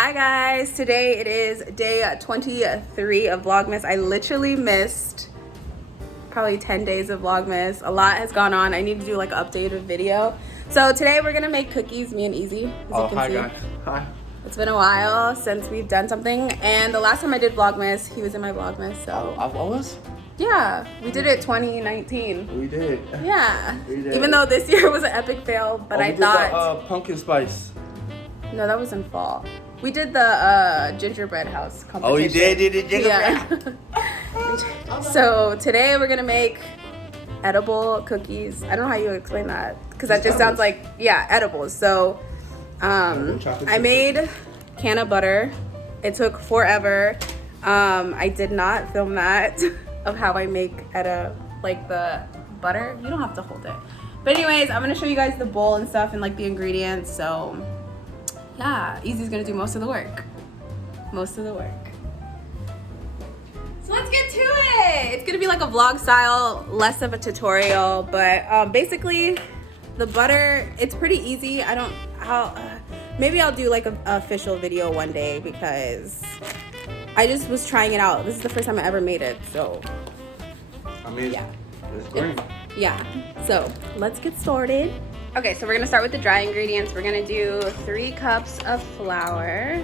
Hi guys, today it is day 23 of Vlogmas. I literally missed probably 10 days of Vlogmas. A lot has gone on. I need to do like an updated video. So today we're gonna make cookies, me and Easy, as you can see. Guys. Hi. It's been a while since we've done something, and the last time I did Vlogmas, he was in my Vlogmas, so. I was? Yeah, we did it 2019. We did. Yeah. We did. Even though this year was an epic fail, but I thought. The, pumpkin spice. No, that was in fall. We did the gingerbread house competition. Oh, you did gingerbread? Yeah. So today we're gonna make edible cookies. I don't know how you explain that, because that just sounds like, yeah, edibles. So I made can of butter. It took forever. I did not film that of how I make like the butter. You don't have to hold it. But anyways, I'm gonna show you guys the bowl and stuff and like the ingredients. So yeah, Easy's gonna do most of the work. So let's get to it. It's gonna be like a vlog style, less of a tutorial, but basically the butter, it's pretty easy. Maybe I'll do like an official video one day, because I just was trying it out. This is the first time I ever made it, so. I mean, yeah. It's great. Yeah, so let's get started. Okay, so we're gonna start with the dry ingredients. We're gonna do 3 cups of flour.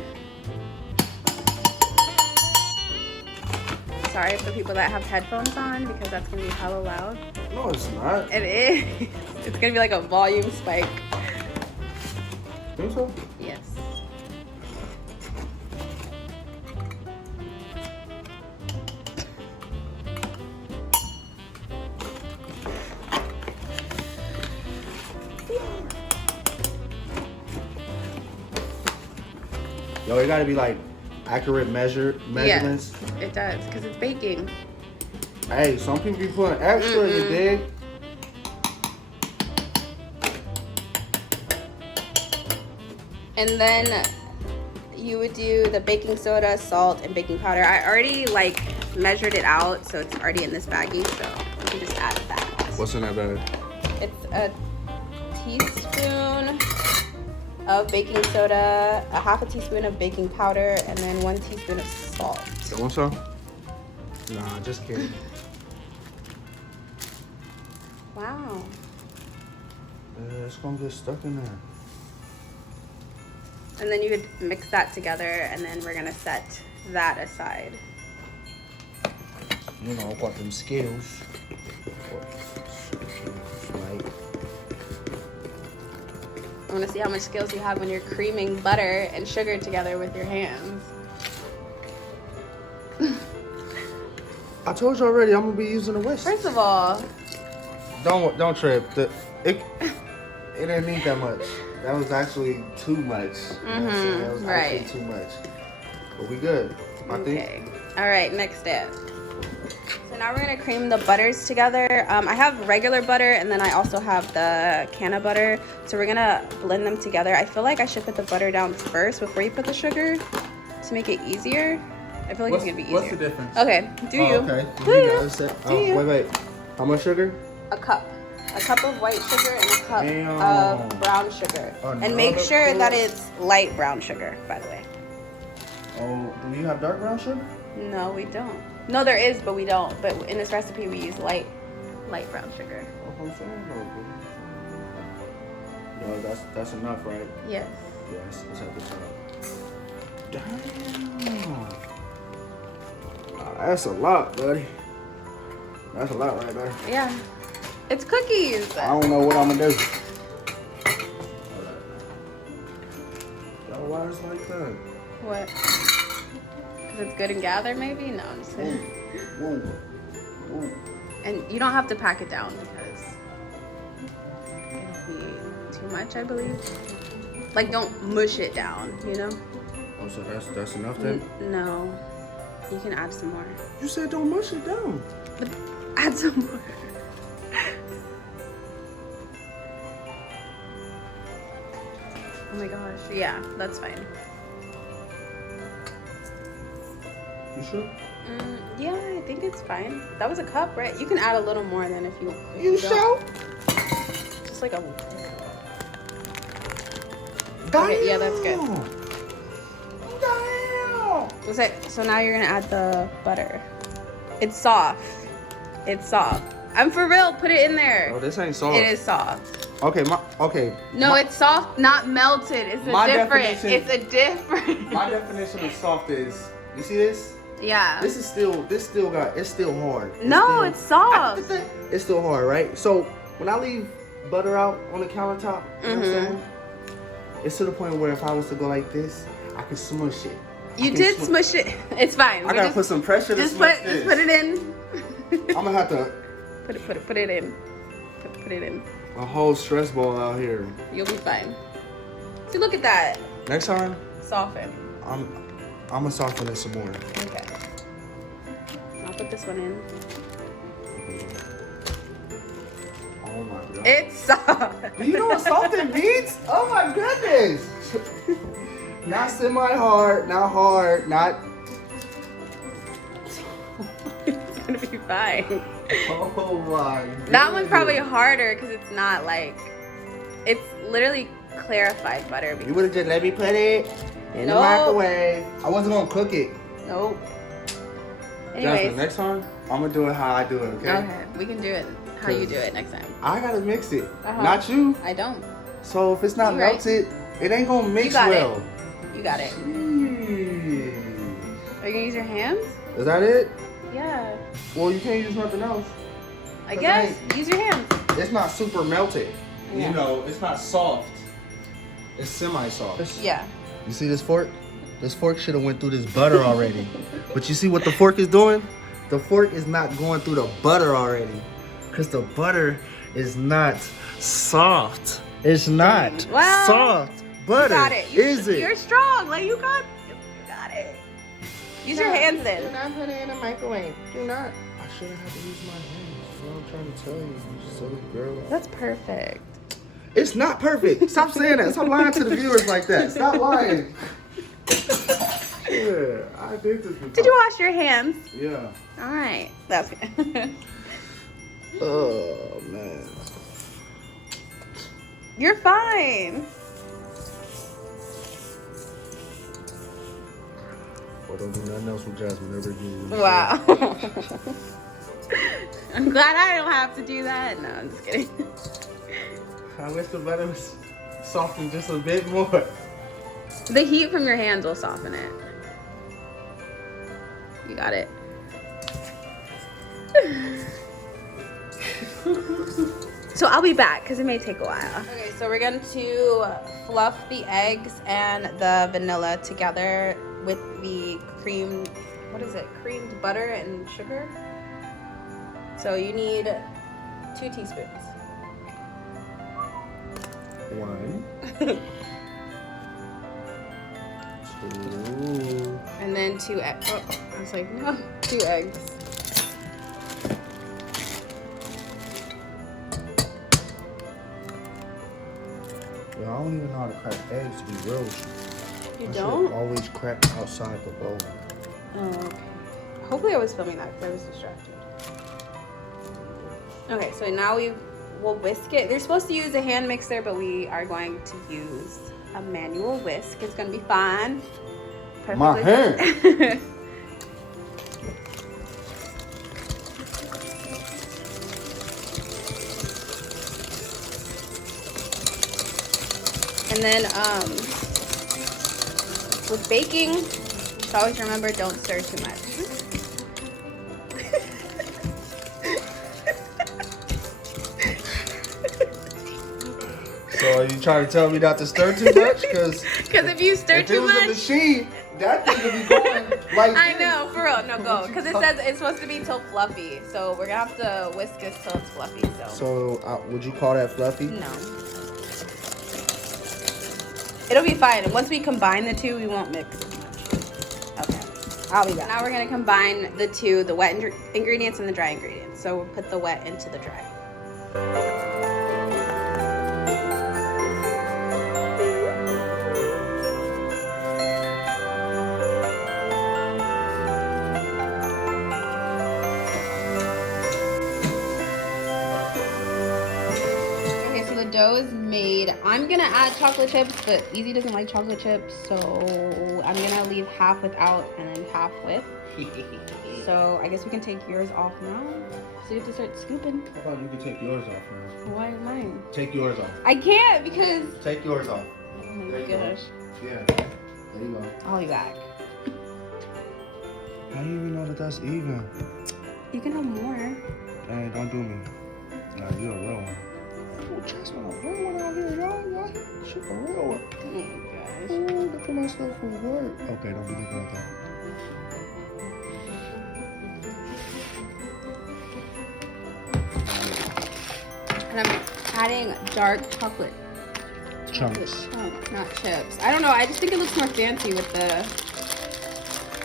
Sorry for people that have headphones on, because that's gonna be hella loud. No, it's not. It is. It's gonna be like a volume spike. Think so? Yes. Yo, it gotta be like accurate measurements. Yes, it does, because it's baking. Hey, some people be putting extra, you dig? And then you would do the baking soda, salt, and baking powder. I already like measured it out, so it's already in this baggie, so you can just add that. What's in that bag? It's a teaspoon of baking soda, a half a teaspoon of baking powder, and then 1 teaspoon of salt. You want some? Nah, just kidding. Wow. It's gonna get stuck in there. And then you could mix that together, and then we're gonna set that aside. You know, got them skills. Right. I wanna see how much skills you have when you're creaming butter and sugar together with your hands. I told you already, I'm gonna be using the whisk. First of all, Don't trip. It didn't need that much. That was actually too much. That was actually too much. But we good, I think. All right, next step. So now we're gonna cream the butters together. I have regular butter, and then I also have the can of butter. So we're gonna blend them together. I feel like I should put the butter down first before you put the sugar to make it easier. I feel like it's gonna be easier. What's the difference? Okay, do you? Okay. Do you? Wait. How much sugar? A cup of white sugar and a cup of brown sugar. And make sure that it's light brown sugar, by the way. Oh, do you have dark brown sugar? No, we don't. No, there is, but we don't. But in this recipe, we use light brown sugar. No, that's enough, right? Yes. Yes, it's at the top. Damn. That's a lot, buddy. That's a lot right there. Yeah. It's cookies. I don't know what I'm gonna do. Yo, why is it like that? What? Because it's good and gather, maybe? No, I'm just kidding. Whoa. And you don't have to pack it down, because it'll be too much, I believe. Like, don't mush it down, you know? Oh, so that's enough then? No. You can add some more. You said don't mush it down. But add some more. Oh my gosh. Yeah, that's fine. You sure? Yeah, I think it's fine. That was a cup, right? You can add a little more than if you You sure? Just like a... Damn. Okay, yeah, that's good. So now you're gonna add the butter. It's soft. It's soft. I'm for real. Put it in there. Oh, this ain't soft. It is soft. Okay. No, it's soft, not melted. It's a different. It's a different. My definition of soft is, you see this? Yeah. It's still hard. It's soft. It's still hard, right? So when I leave butter out on the countertop, you know what I'm saying? It's to the point where if I was to go like this, I can smush it. You did smush it. It's fine. I gotta put some pressure to smush this. Just put it in. I'm gonna have to put it in. Put it in. A whole stress ball out here. You'll be fine. See, look at that. Next time, soften. I'm gonna soften it some more. Okay. I'll put this one in. Oh my god. It's soft. Do you know what soften means? Oh my goodness. Not semi-hard, not hard, not. It's gonna be fine. Oh my. That one's probably harder because it's not like, it's literally clarified butter. You would have just let me put it in the microwave. I wasn't gonna cook it. Nope. Anyways. Jasmine, next time I'm gonna do it how I do it. Okay. Okay. We can do it how you do it next time. I gotta mix it, not you. I don't. So if it's not melted, it ain't gonna mix well. You got it. Jeez. Are you gonna use your hands? Is that it? Yeah. Well, you can't use nothing else. I guess. Use your hands. It's not super melted. Yeah. You know, it's not soft. It's semi-soft. Yeah. You see this fork? This fork should have went through this butter already. But you see what the fork is doing? The fork is not going through the butter already. Because the butter is not soft. It's not soft butter. You got it. Is it? You're strong. Like, you got it. Use your hands then. Do not put it in a microwave. Do not. I shouldn't have to use my hands. That's what I'm trying to tell you. You silly girl. That's perfect. It's not perfect. Stop saying that. Stop lying to the viewers like that. Stop lying. Yeah, I did this before. Did you wash your hands? Yeah. All right. That's good. Oh, man. You're fine. Well, don't do nothing else with Jasmine ever again. Wow. I'm glad I don't have to do that. No, I'm just kidding. I wish the butter was softened just a bit more. The heat from your hands will soften it. You got it. So I'll be back because it may take a while. Okay, so we're going to fluff the eggs and the vanilla together with the creamed, what is it? Creamed butter and sugar. So you need 2 teaspoons. 1, 2. And then 2 eggs. Oh, I was like, no, 2 eggs. Well, I don't even know how to crack eggs, to be real with you. You don't? Always crack outside the bowl. Oh, okay. Hopefully I was filming that because I was distracted. Okay, so now we'll whisk it. They're supposed to use a hand mixer, but we are going to use a manual whisk. It's going to be fine. Perfectly. My hand! And then with baking, just always remember, don't stir too much. So are you trying to tell me not to stir too much? Because if you stir too much, if it was a machine, that thing would be going like I know, for real. No, go. Because it says it's supposed to be till fluffy. So we're going to have to whisk this till it's fluffy. So would you call that fluffy? No. It'll be fine. Once we combine the two, we won't mix as much. Okay. I'll be back. Now we're going to combine the two, the wet ingredients and the dry ingredients. So we'll put the wet into the dry. Okay, so the dough is made. I'm gonna add chocolate chips, but Easy doesn't like chocolate chips, so I'm gonna leave half without and then half with. So I guess we can take yours off now. So you have to start scooping. How about you can take yours off now? Why mine? Take yours off. I can't because. Take yours off. Oh my There you gosh. go. Yeah. There you go. I'll be back. How do you even know that that's even? You can have more. Hey, don't do me. Nah, you're a real one. Oh, Jasmine, a real one out here, y'all. She a real one. Oh my gosh. Oh, look at my stuff for work. Okay, don't be looking like that. And I'm adding dark chocolate. Chunks. Chunks, not chips. I don't know. I just think it looks more fancy with the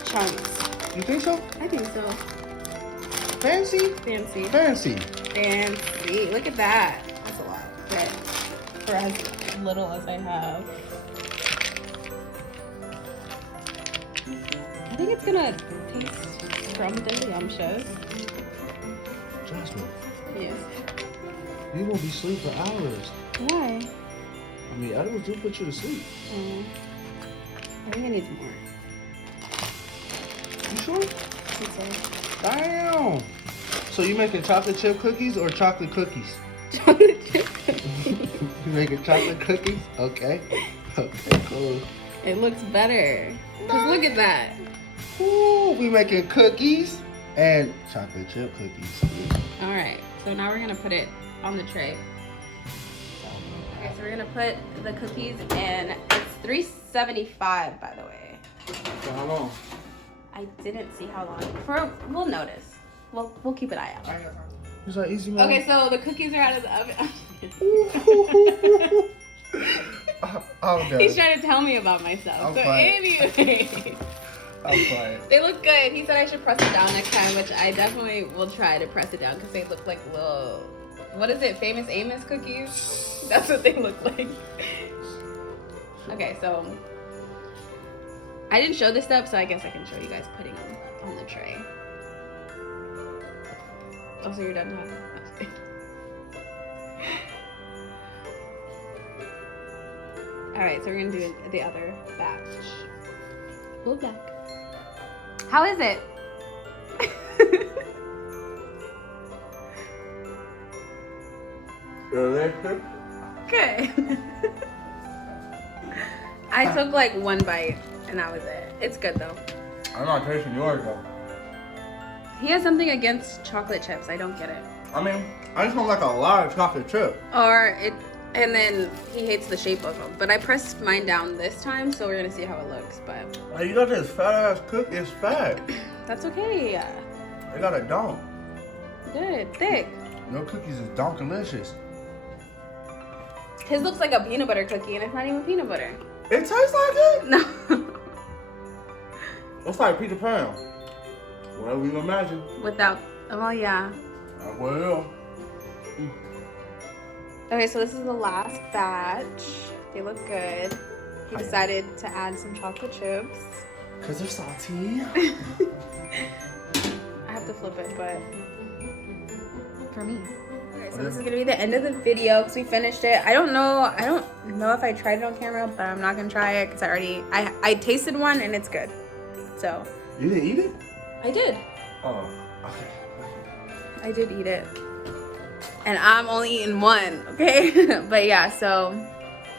chunks. You think so? I think so. Fancy? Fancy. Fancy. Fancy. Look at that. That's a lot. Okay. For as little as I have. I think it's gonna taste scrumptious. Jasmine, Yes. you gonna be asleep for hours. Why? I mean, edibles do put you to sleep. I think I need more. You sure? I think so. Damn. So you making chocolate chip cookies or chocolate cookies? Chocolate chip cookies. You making chocolate cookies? Okay. Okay, cool. It looks better. Cause look at that. Ooh, we making cookies and chocolate chip cookies. All right. So now we're gonna put it on the tray. Okay, so we're gonna put the cookies in. It's $3.75, by the way. For how long? I didn't see how long. We'll notice. We'll keep an eye out. Is that easy, man? Okay, so the cookies are out of the oven. I'm done. He's trying to tell me about myself. I'm So quiet. anyway, I'm quiet. they look good. He said I should press it down next time, which I definitely will try to press it down because they look like little, what is it, Famous Amos cookies? That's what they look like. Okay, so I didn't show this step, so I guess I can show you guys putting them on the tray. Oh, so you're done talking? Okay. All right, so we're gonna do the other batch. We'll be back. How is it? Good. I took like one bite and that was it. It's good though. I'm not tasting yours though. He has something against chocolate chips. I don't get it. I mean, I just don't like a lot of chocolate chip. And then he hates the shape of them. But I pressed mine down this time, so we're gonna see how it looks. But Hey, you got this fat ass cookie. It's fat. that's okay. They got a donk. Good, thick. Your cookies is donkalicious. His looks like a peanut butter cookie, and it's not even peanut butter. It tastes like it? No. It's like Peter Pan. Whatever you imagine. Without. Oh yeah. Well. Okay, so this is the last batch. They look good. He decided to add some chocolate chips. Cause they're salty. I have to flip it, but for me. Okay, so this is gonna be the end of the video because we finished it. I don't know if I tried it on camera, but I'm not gonna try it because I tasted one and it's good. So. You didn't eat it? I did. Oh, okay. I did eat it. And I'm only eating one, okay? But yeah, so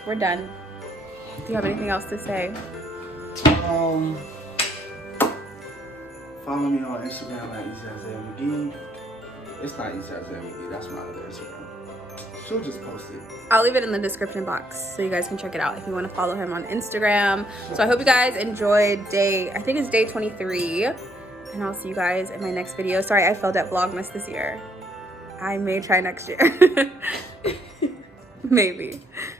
we're done. Do you have anything else to say? Follow me on Instagram at Jazzyda. It's not Jazzyda, that's my other Instagram. She'll just post it. I'll leave it in the description box so you guys can check it out if you want to follow him on Instagram. So I hope you guys enjoyed I think it's day 23. And I'll see you guys in my next video. Sorry, I failed at Vlogmas this year. I may try next year. Maybe.